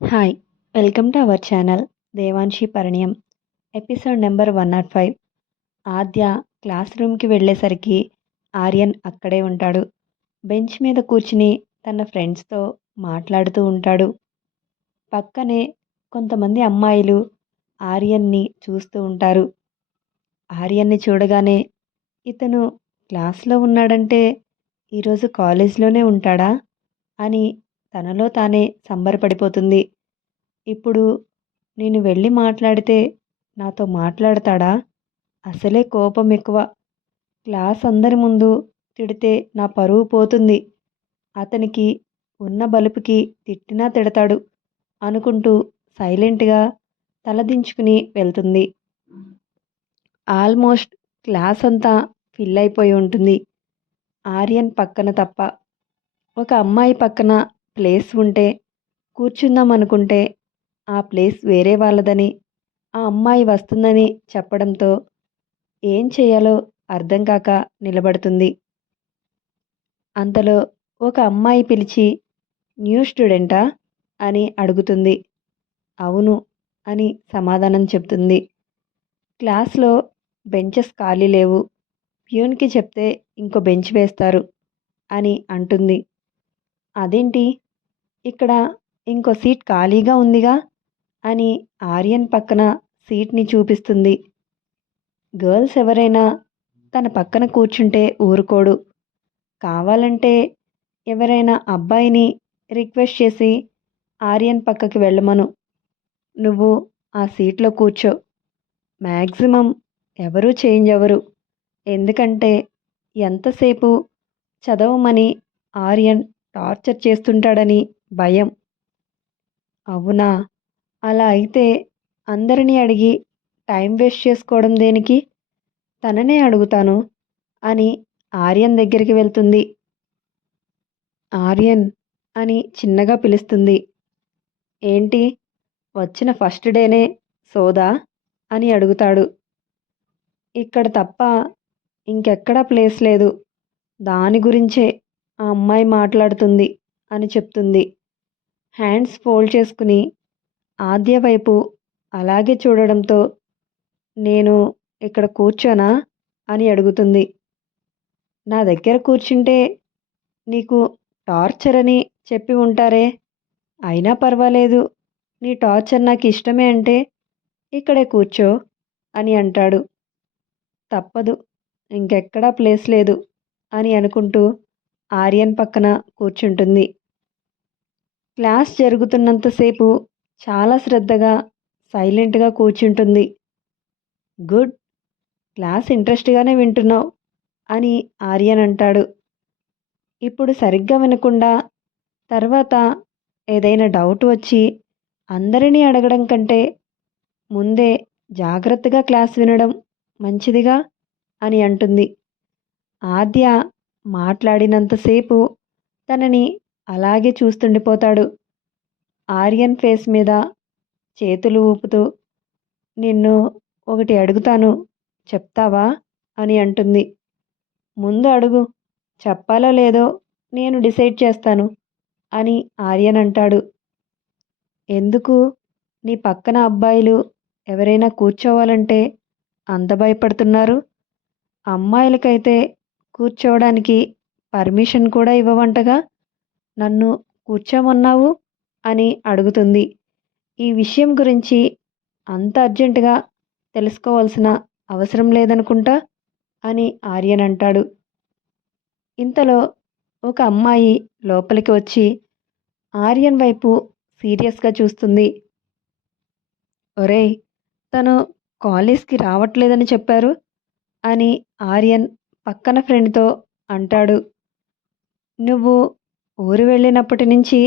Hi welcome to our channel Devanshi Parinayam episode number one nought five Adya class రూమ్కి వెళ్ళేసరికి ఆర్యన్ అక్కడే ఉంటాడు. Bench మీద కూర్చుని తన ఫ్రెండ్స్తో మాట్లాడుతూ ఉంటాడు. పక్కనే కొంతమంది అమ్మాయిలు ఆర్యన్ని చూస్తూ ఉంటారు. ఆర్యన్ని చూడగానే ఇతను క్లాస్లో ఉన్నాడంటే ఈరోజు కాలేజ్లోనే ఉంటాడా? అని తనలో తానే సంబరపడిపోతుంది. ఇప్పుడు నేను వెళ్ళి మాట్లాడితే నాతో మాట్లాడతాడా? అసలే కోపం ఎక్కువ. క్లాస్ అందరి ముందు తిడితే నా పరువు పోతుంది. అతనికి ఉన్న బలుపుకి తిట్టినా తిడతాడు అనుకుంటూ సైలెంట్గా తలదించుకుని వెళ్తుంది. ఆల్మోస్ట్ క్లాస్ అంతా ఫిల్ అయిపోయి ఉంటుంది. ఆర్యన్ పక్కన తప్ప ఒక అమ్మాయి పక్కన ప్లేస్ ఉంటే కూర్చుందాం అనుకుంటే ఆ ప్లేస్ వేరే వాళ్ళదని ఆ అమ్మాయి వస్తుందని చెప్పడంతో ఏం చేయాలో అర్థం కాక నిలబడుతుంది. అంతలో ఒక అమ్మాయి పిలిచి న్యూ స్టూడెంటా? అని అడుగుతుంది. అవును అని సమాధానం చెప్తుంది. క్లాస్లో బెంచెస్ ఖాళీ లేవు. ప్యూన్కి చెప్తే ఇంకో బెంచ్ వేస్తారు అని అంటుంది. అదేంటి? ఇక్కడ ఇంకో సీట్ ఖాళీగా ఉందిగా అని ఆర్యన్ పక్కన సీట్ని చూపిస్తుంది. గర్ల్స్ ఎవరైనా తన పక్కన కూర్చుంటే ఊరుకోడు. కావాలంటే ఎవరైనా అబ్బాయిని రిక్వెస్ట్ చేసి ఆర్యన్ పక్కకి వెళ్ళమను. నువ్వు ఆ సీట్లో కూర్చో. మ్యాక్సిమం ఎవరూ చేంజ్ అవ్వరు. ఎందుకంటే ఎంతసేపు చదవమని ఆర్యన్ టార్చర్ చేస్తుంటాడని భయం. అవునా? అలా అయితే అందరినీ అడిగి టైం వేస్ట్ చేసుకోవడం దేనికి? తననే అడుగుతాను అని ఆర్యన్ దగ్గరికి వెళ్తుంది. ఆర్యన్ అని చిన్నగా పిలుస్తుంది. ఏంటి? వచ్చిన ఫస్ట్ డేనే సోదా అని అడుగుతాడు. ఇక్కడ తప్ప ఇంకెక్కడా ప్లేస్ లేదు. దాని గురించే ఆ అమ్మాయి మాట్లాడుతుంది అని చెప్తుంది. హ్యాండ్స్ ఫోల్డ్ చేసుకుని ఆద్య వైపు అలాగే చూడడంతో నేను ఇక్కడ కూర్చోనా? అని అడుగుతుంది. నా దగ్గర కూర్చుంటే నీకు టార్చర్ అని చెప్పి ఉంటారే. అయినా పర్వాలేదు. నీ టార్చర్ నాకు ఇష్టమే అంటే ఇక్కడే కూర్చో అని అంటాడు. తప్పదు. ఇంకెక్కడా ప్లేస్ లేదు అని అనుకుంటూ ఆర్యన్ పక్కన కూర్చుంటుంది. క్లాస్ జరుగుతున్నంతసేపు చాలా శ్రద్ధగా సైలెంట్గా కూర్చుంటుంది. గుడ్ క్లాస్ ఇంట్రెస్ట్గానే వింటున్నావు అని ఆర్యన్ అంటాడు. ఇప్పుడు సరిగ్గా వినకుండా తర్వాత ఏదైనా డౌట్ వచ్చి అందరినీ అడగడం కంటే ముందే జాగ్రత్తగా క్లాస్ వినడం మంచిదిగా అని అంటుంది. ఆద్య మాట్లాడినంతసేపు తనని అలాగే చూస్తుండిపోతాడు. ఆర్యన్ ఫేస్ మీద చేతులు ఊపుతూ నిన్ను ఒకటి అడుగుతాను చెప్తావా? అని అంటుంది. ముందు అడుగు చెప్పాలో లేదో నేను డిసైడ్ చేస్తాను అని ఆర్యన్ అంటాడు. ఎందుకు? నీ పక్కన అబ్బాయిలు ఎవరైనా కూర్చోవాలంటే అంత భయపడుతున్నారు. అమ్మాయిలకైతే కూర్చోవడానికి పర్మిషన్ కూడా ఇవ్వవంటగా నన్ను కూర్చోమన్నావు? అని అడుగుతుంది. ఈ విషయం గురించి అంత అర్జెంటుగా తెలుసుకోవాల్సిన అవసరం లేదనుకుంటా? అని ఆర్యన్ అంటాడు. ఇంతలో ఒక అమ్మాయి లోపలికి వచ్చి ఆర్యన్ వైపు సీరియస్గా చూస్తుంది. ఒరేయ్ తను కాలేజ్కి రావట్లేదని చెప్పారు? అని ఆర్యన్ పక్కన ఫ్రెండ్తో అంటాడు. నువ్వు ఊరు వెళ్ళినప్పటి నుంచి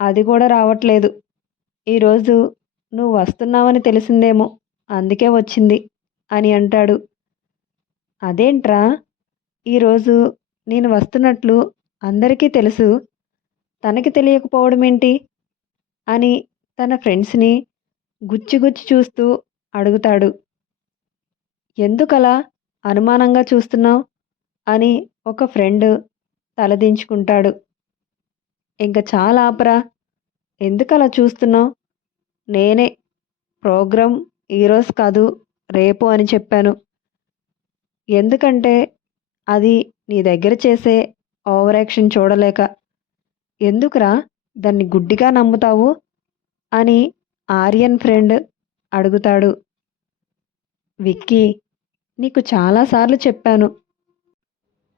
అది కూడా రావట్లేదు. ఈరోజు నువ్వు వస్తున్నావని తెలిసిందేమో అందుకే వచ్చింది అని అంటాడు. అదేంట్రా? ఈరోజు నేను వస్తున్నట్లు అందరికీ తెలుసు తనకి తెలియకపోవడం ఏంటి అని తన ఫ్రెండ్స్ని గుచ్చిగుచ్చి చూస్తూ అడుగుతాడు. ఎందుకలా అనుమానంగా చూస్తున్నావు అని ఒక ఫ్రెండ్ తలదించుకుంటాడు. ఇంక చాలా ఆపరా. ఎందుకు అలా చూస్తున్నావు? నేనే ప్రోగ్రాం ఈరోజు కాదు రేపు అని చెప్పాను. ఎందుకంటే అది నీ దగ్గర చేసే ఓవర్ యాక్షన్ చూడలేక. ఎందుకురా దాన్ని గుడ్డిగా నమ్ముతావు? అని ఆర్యన్ ఫ్రెండ్ అడుగుతాడు. విక్కీ నీకు చాలాసార్లు చెప్పాను.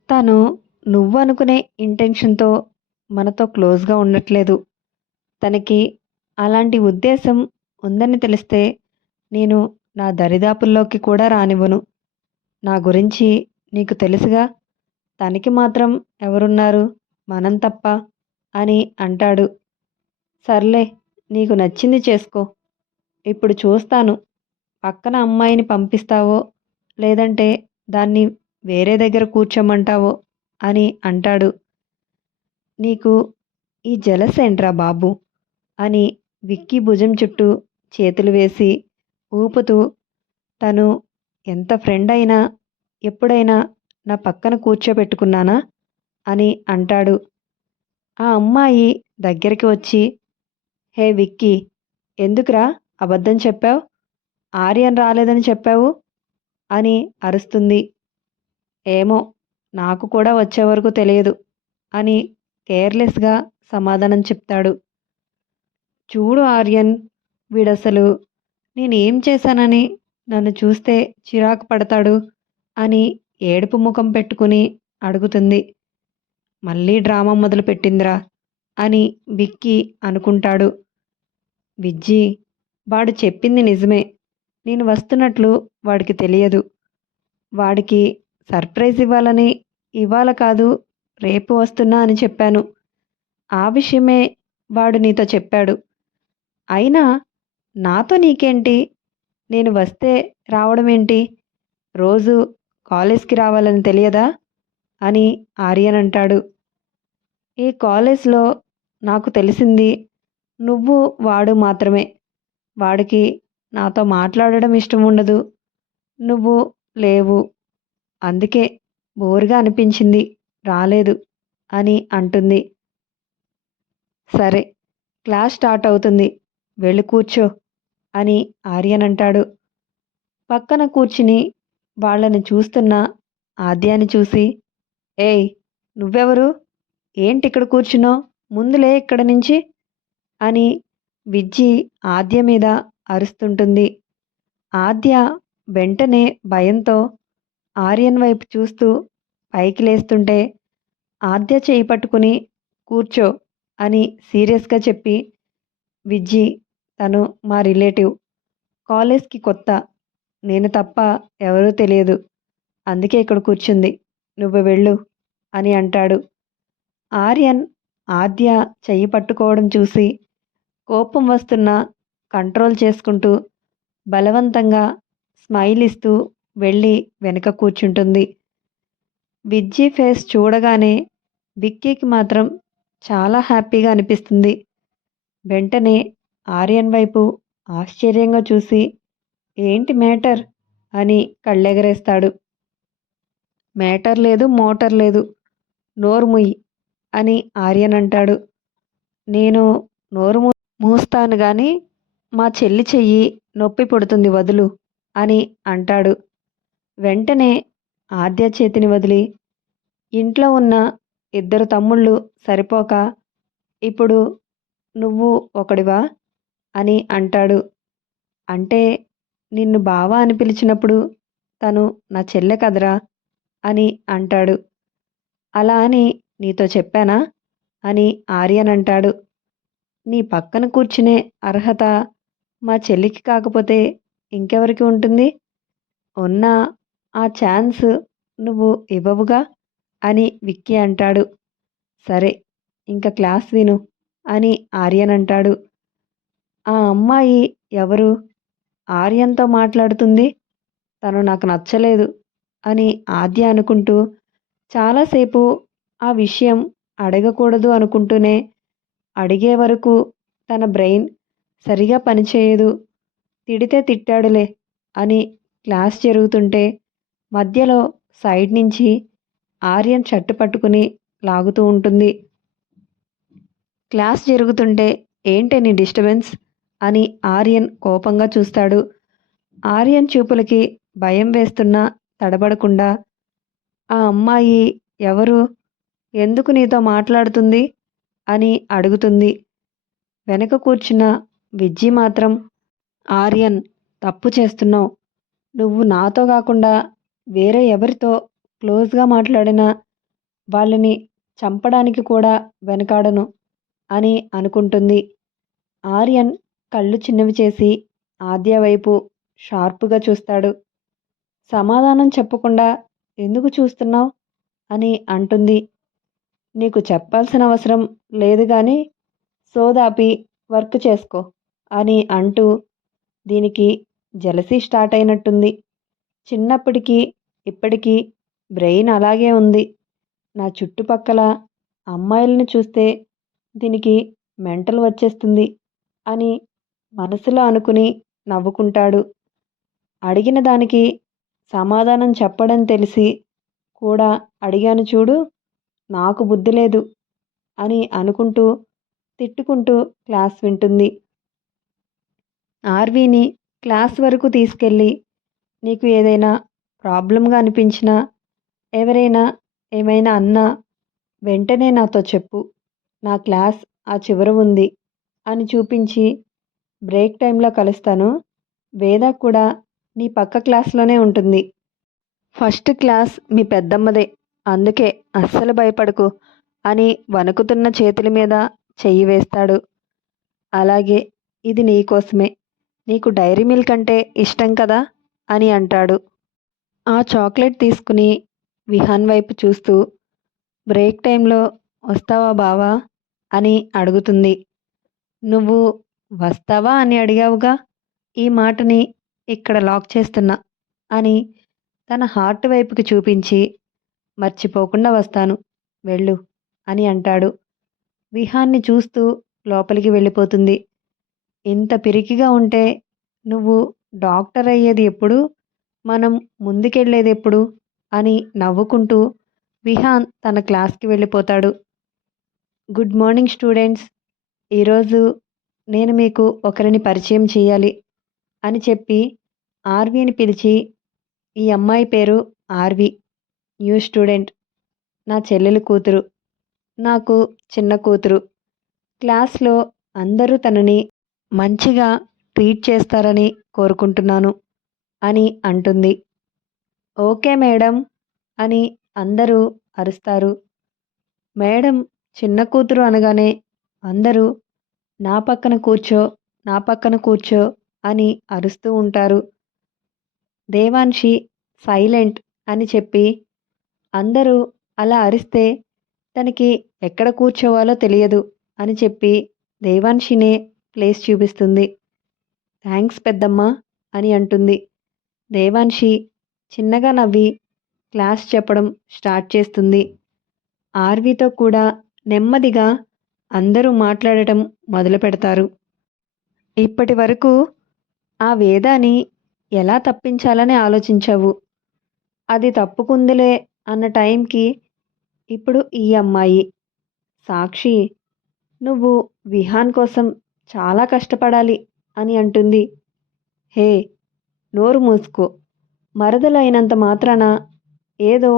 తను నువ్వు అనుకునే ఇంటెన్షన్తో మనతో క్లోజ్గా ఉండట్లేదు. తనకి అలాంటి ఉద్దేశం ఉందని తెలిస్తే నేను నా దరిదాపుల్లోకి కూడా రానివ్వను. నా గురించి నీకు తెలుసుగా? తనకి మాత్రం ఎవరున్నారు? మనం తప్ప? అని అంటాడు. సర్లే నీకు నచ్చింది చేసుకో. ఇప్పుడు చూస్తాను. పక్కన అమ్మాయిని పంపిస్తావో? లేదంటే దాన్ని వేరే దగ్గర కూర్చోమంటావో? అని అంటాడు. నీకు ఈ జలస్ బాబు? అని విక్కీ భుజం చుట్టూ చేతులు వేసి ఊపుతూ తను ఎంత ఫ్రెండ్ అయినా ఎప్పుడైనా నా పక్కన కూర్చోబెట్టుకున్నానా? అని అంటాడు. ఆ అమ్మాయి దగ్గరికి వచ్చి హే విక్కీ ఎందుకురా అబద్ధం చెప్పావు? ఆర్యన్ రాలేదని చెప్పావు? అని అరుస్తుంది. ఏమో నాకు కూడా వచ్చే వరకు తెలియదు అని కేర్లెస్గా సమాధానం చెప్తాడు. చూడు ఆర్యన్ వీడసలు నేనేం చేశానని నన్ను చూస్తే చిరాకు పడతాడు అని ఏడుపు ముఖం పెట్టుకుని అడుగుతుంది. మళ్ళీ డ్రామా మొదలుపెట్టిందిరా అని విక్కీ అనుకుంటాడు. విజ్జి వాడు చెప్పింది నిజమే. నేను వస్తున్నట్లు వాడికి తెలియదు. వాడికి సర్ప్రైజ్ ఇవ్వాలని ఇవాళ కాదు రేపు వస్తున్నా అని చెప్పాను. ఆ విషయమే వాడు నీతో చెప్పాడు. అయినా నాతో నీకేంటి? నేను వస్తే రావడం ఏంటి? రోజు కాలేజ్కి రావాలని తెలియదా? అని ఆర్యన్ అంటాడు. ఈ కాలేజ్లో నాకు తెలిసింది నువ్వు వాడు మాత్రమే. వాడికి నాతో మాట్లాడడం ఇష్టం ఉండదు. నువ్వు లేవు. అందుకే బోరుగా అనిపించింది. రాలేదు అని అంటుంది. సరే క్లాస్ స్టార్ట్ అవుతుంది. వెళ్ళి కూర్చో అని ఆర్యన్ అంటాడు పక్కన కూర్చుని వాళ్ళని చూస్తున్న ఆద్యాని చూసి ఏయ్ నువ్వెవరు? ఏంటి ఇక్కడ కూర్చునో ముందులే ఇక్కడ నుంచి అని విజ్జి ఆద్య మీద అరుస్తుంటుంది. ఆద్య వెంటనే భయంతో ఆర్యన్ వైపు చూస్తూ పైకి లేస్తుంటే ఆద్య చేయి పట్టుకుని కూర్చో అని సీరియస్గా చెప్పి విజ్జి తను మా రిలేటివ్ కాలేజ్కి కొత్త నేను తప్ప ఎవరూ తెలియదు అందుకే ఇక్కడ కూర్చుంది నువ్వు వెళ్ళు అని అంటాడు. ఆర్యన్ ఆద్య చెయ్యి పట్టుకోవడం చూసి కోపం వస్తున్నా కంట్రోల్ చేసుకుంటూ బలవంతంగా స్మైల్ ఇస్తూ వెళ్ళి వెనక కూర్చుంటుంది. విజ్జీ ఫేస్ చూడగానే విక్కీకి మాత్రం చాలా హ్యాపీగా అనిపిస్తుంది. వెంటనే ఆర్యన్ వైపు ఆశ్చర్యంగా చూసి ఏంటి మ్యాటర్? అని కళ్ళెగరేస్తాడు. మ్యాటర్ లేదు మోటార్ లేదు నోరు ముయ్యి అని ఆర్యన్ అంటాడు. నేను నోరు మూస్తాను కానీ మా చెల్లి చెయ్యి నొప్పి పుడుతుంది వదులు అని అంటాడు. వెంటనే ఆద్య చేతిని వదిలి ఇంట్లో ఉన్న ఇద్దరు తమ్ముళ్ళు సరిపోక ఇప్పుడు నువ్వు ఒకడివా? అని అంటాడు. అంటే నిన్ను బావా అని పిలిచినప్పుడు తను నా చెల్లె కదరా? అని అంటాడు. అలా అని నీతో చెప్పానా? అని ఆర్యన్ అంటాడు నీ పక్కన కూర్చునే అర్హత మా చెల్లికి కాకపోతే ఇంకెవరికి ఉంటుంది? ఉన్న ఆ ఛాన్స్ నువ్వు ఇవ్వవుగా అని విక్కీ అంటాడు. సరే ఇంకా క్లాస్ విను అని ఆర్యన్ అంటాడు. ఆ అమ్మాయి ఎవరు? ఆర్యన్తో మాట్లాడుతుంది. తను నాకు నచ్చలేదు అని ఆద్య అనుకుంటూ చాలాసేపు ఆ విషయం అడగకూడదు అనుకుంటూనే అడిగే వరకు తన బ్రెయిన్ సరిగా పనిచేయదు. తిడితే తిట్టాడులే అని క్లాస్ జరుగుతుంటే మధ్యలో సైడ్ నుంచి ఆర్యన్ షర్టు పట్టుకుని లాగుతూ ఉంటుంది. క్లాస్ జరుగుతుంటే ఏంటే నీ డిస్టర్బెన్స్? అని ఆర్యన్ కోపంగా చూస్తాడు. ఆర్యన్ చూపులకి భయం వేస్తున్నా తడబడకుండా ఆ అమ్మాయి ఎవరు? ఎందుకు నీతో మాట్లాడుతుంది? అని అడుగుతుంది. వెనక కూర్చున్న విజ్జి మాత్రం ఆర్యన్ తప్పు చేస్తున్నావు. నువ్వు నాతో కాకుండా వేరే ఎవరితో క్లోజ్గా మాట్లాడినా వాళ్ళని చంపడానికి కూడా వెనకాడను అని అనుకుంటుంది. ఆర్యన్ కళ్ళు చిన్నవి చేసి ఆద్య వైపు షార్పుగా చూస్తాడు. సమాధానం చెప్పకుండా ఎందుకు చూస్తున్నావు? అని అంటుంది. నీకు చెప్పాల్సిన అవసరం లేదు కానీ సోదాపి వర్క్ చేసుకో అని అంటూ దీనికి జలసీ స్టార్ట్ అయినట్టుంది. చిన్నప్పటికీ ఇప్పటికీ బ్రెయిన్ అలాగే ఉంది. నా చుట్టుపక్కల అమ్మాయిలను చూస్తే దీనికి మెంటల్ వచ్చేస్తుంది అని మనసులో అనుకుని నవ్వుకుంటాడు. అడిగిన దానికి సమాధానం చెప్పడం తెలిసి కూడా అడిగాను చూడు నాకు బుద్ధి లేదు అని అనుకుంటూ తిట్టుకుంటూ క్లాస్ వింటుంది. ఆర్వీని క్లాస్ వరకు తీసుకెళ్ళి నీకు ఏదైనా ప్రాబ్లంగా అనిపించినా ఎవరైనా ఏమైనా అన్నా వెంటనే నాతో చెప్పు. నా క్లాస్ ఆ చివర ఉంది అని చూపించి బ్రేక్ టైంలో కలుస్తాను. వేద కూడా నీ పక్క క్లాస్లోనే ఉంటుంది. ఫస్ట్ క్లాస్ మీ పెద్దమ్మదే అందుకే అస్సలు భయపడకు అని వణుకుతున్న చేతుల మీద చెయ్యి వేస్తాడు. అలాగే ఇది నీకోసమే నీకు డైరీ మిల్క్ అంటే ఇష్టం కదా? అని అంటాడు. ఆ చాక్లెట్ తీసుకుని విహాన్ వైపు చూస్తూ బ్రేక్ టైంలో వస్తావా బావా? అని అడుగుతుంది. నువ్వు వస్తావా? అని అడిగావుగా. ఈ మాటని ఇక్కడ లాక్ చేస్తున్నా అని తన హార్ట్ వైపుకి చూపించి మర్చిపోకుండా వస్తాను వెళ్ళు అని అంటాడు. విహాన్ని చూస్తూ లోపలికి వెళ్ళిపోతుంది. ఇంత పిరికిగా ఉంటే నువ్వు డాక్టర్ అయ్యేది ఎప్పుడు? మనం ముందుకెళ్ళేది ఎప్పుడు? అని నవ్వుకుంటూ విహాన్ తన క్లాస్కి వెళ్ళిపోతాడు. Good morning students. ఈరోజు నేను మీకు ఒకరిని పరిచయం చేయాలి అని చెప్పి ఆర్వీని పిలిచి ఈ అమ్మాయి పేరు ఆర్వి. New student. నా చెల్లెలు కూతురు. నాకు చిన్న కూతురు. క్లాస్లో అందరూ తనని మంచిగా ట్రీట్ చేస్తారని కోరుకుంటున్నాను అని అంటుంది. ఓకే మేడం అని అందరూ అరుస్తారు. మేడం చిన్న కూతురు అనగానే అందరూ నా పక్కన కూర్చో నా పక్కన కూర్చో అని అరుస్తూ ఉంటారు. దేవాన్షి సైలెంట్ అని చెప్పి అందరూ అలా అరిస్తే తనకి ఎక్కడ కూర్చోవాలో తెలియదు అని చెప్పి దేవాన్షినే ప్లేస్ చూపిస్తుంది. థ్యాంక్స్ పెద్దమ్మ అని అంటుంది. దేవాన్షి చిన్నగా నవ్వి క్లాస్ చెప్పడం స్టార్ట్ చేస్తుంది. ఆర్వీతో కూడా నెమ్మదిగా అందరూ మాట్లాడటం మొదలు పెడతారు. ఇప్పటి వరకు ఆ వేదాన్ని ఎలా తప్పించాలని ఆలోచించావు? అది తప్పుకుందిలే అన్న టైంకి ఇప్పుడు ఈ అమ్మాయి. సాక్షి నువ్వు విహాన్ కోసం చాలా కష్టపడాలి. అని అంటుంది. హే నోరు మూసుకో. మరదలైనంత మాత్రాన ఏదో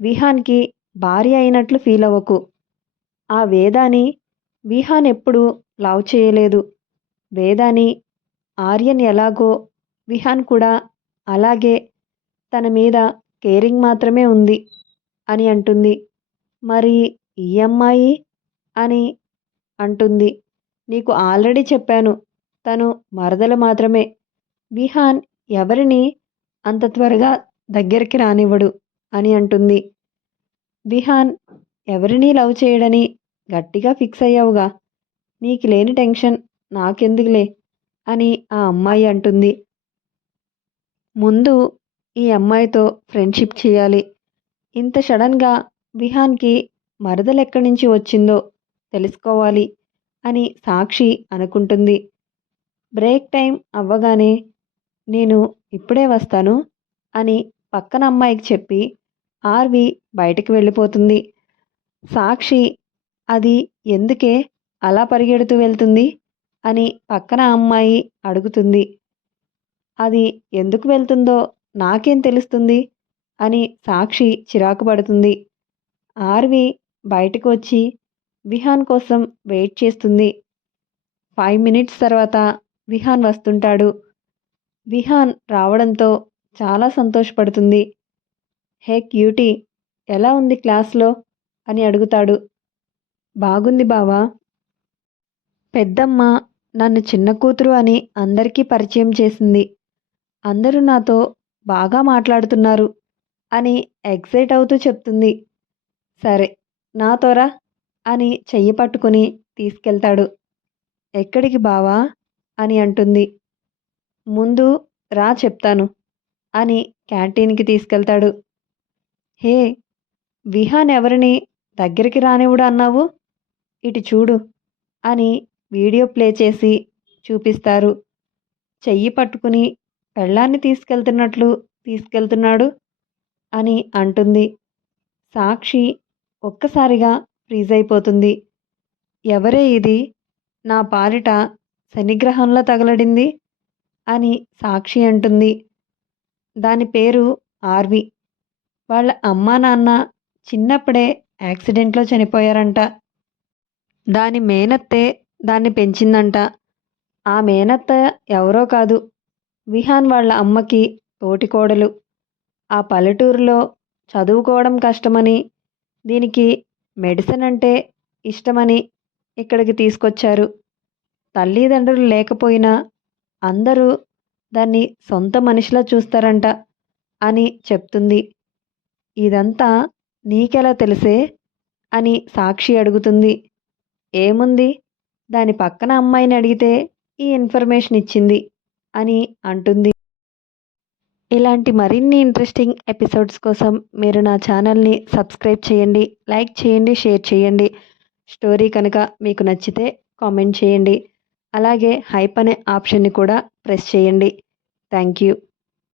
విహాన్కి భార్య అయినట్లు ఫీల్ అవ్వకు. ఆ వేదాని విహాన్ ఎప్పుడు లవ్ చేయలేదు. వేదాని ఆర్యన్ ఎలాగో విహాన్ కూడా అలాగే తన మీద కేరింగ్ మాత్రమే ఉంది అని అంటుంది. మరి ఈ అమ్మాయి అని అంటుంది. నీకు ఆల్రెడీ చెప్పాను తను మరదలు మాత్రమే. విహాన్ ఎవరిని అంత త్వరగా దగ్గరికి రానివ్వడు అని అంటుంది. విహాన్ ఎవరినీ లవ్ చేయడని గట్టిగా ఫిక్స్ అయ్యావుగా. నీకు లేని టెన్షన్ నాకెందుకులే అని ఆ అమ్మాయి అంటుంది. ముందు ఈ అమ్మాయితో ఫ్రెండ్షిప్ చేయాలి. ఇంత సడన్గా విహాన్కి మరదలు ఎక్కడి నుంచి వచ్చిందో తెలుసుకోవాలి అని సాక్షి అనుకుంటుంది. బ్రేక్ టైం అవ్వగానే నేను ఇప్పుడే వస్తాను అని పక్కన అమ్మాయికి చెప్పి ఆర్వి బయటికి వెళ్ళిపోతుంది. సాక్షి అది ఎందుకే అలా పరిగెడుతూ వెళ్తుంది? అని పక్కన అమ్మాయి అడుగుతుంది. అది ఎందుకు వెళ్తుందో నాకేం తెలుస్తుంది? అని సాక్షి చిరాకు పడుతుంది. ఆర్వి బయటకు వచ్చి విహాన్ కోసం వెయిట్ చేస్తుంది. ఫైవ్ మినిట్స్ తర్వాత విహాన్ వస్తుంటాడు. విహాన్ రావడంతో చాలా సంతోషపడుతుంది. హే క్యూటీ ఎలా ఉంది క్లాస్లో? అని అడుగుతాడు. బాగుంది బావా. పెద్దమ్మ నన్ను చిన్న కూతురు అని అందరికీ పరిచయం చేసింది. అందరూ నాతో బాగా మాట్లాడుతున్నారు అని ఎగ్జైట్ అవుతూ చెప్తుంది. సరే నాతోరా అని చెయ్యి పట్టుకుని తీసుకెళ్తాడు. ఎక్కడికి బావా? అని అంటుంది. ముందు రా చెప్తాను అని క్యాంటీన్కి తీసుకెళ్తాడు. హే విహాన్ ఎవరిని దగ్గరికి రానివ్వడు అన్నావు? ఇటు చూడు అని వీడియో ప్లే చేసి చూపిస్తారు. చెయ్యి పట్టుకుని పెళ్ళాన్ని తీసుకెళ్తున్నట్లు తీసుకెళ్తున్నాడు అని అంటుంది. సాక్షి ఒక్కసారిగా ఫ్రీజ్ అయిపోతుంది. ఎవరే ఇది? నా పాలిట శనిగ్రహంలో తగలడింది అని సాక్షి అంటుంది. దాని పేరు ఆర్వి. వాళ్ళ అమ్మా నాన్న చిన్నప్పుడే యాక్సిడెంట్లో చనిపోయారంట. దాని మేనత్తే దాన్ని పెంచిందంట. ఆ మేనత్త ఎవరో కాదు విహాన్ వాళ్ళ అమ్మకి తోటికోడలు. ఆ పల్లెటూరులో చదువుకోవడం కష్టమని దీనికి మెడిసిన్ అంటే ఇష్టమని ఇక్కడికి తీసుకొచ్చారు. తల్లిదండ్రులు లేకపోయినా అందరూ దాన్ని సొంత మనిషిలా చూస్తారంట అని చెప్తుంది. ఇదంతా నీకెలా తెలిసే? అని సాక్షి అడుగుతుంది. ఏముంది? దాని పక్కన అమ్మాయిని అడిగితే ఈ ఇన్ఫర్మేషన్ ఇచ్చింది అని అంటుంది. ఇలాంటి మరిన్ని ఇంట్రెస్టింగ్ ఎపిసోడ్స్ కోసం మీరు నా ఛానల్ని సబ్స్క్రైబ్ చేయండి లైక్ చేయండి షేర్ చేయండి. స్టోరీ కనుక మీకు నచ్చితే కామెంట్ చేయండి. అలాగే హైప్ అనే ఆప్షన్ని కూడా ప్రెస్ చేయండి. Thank you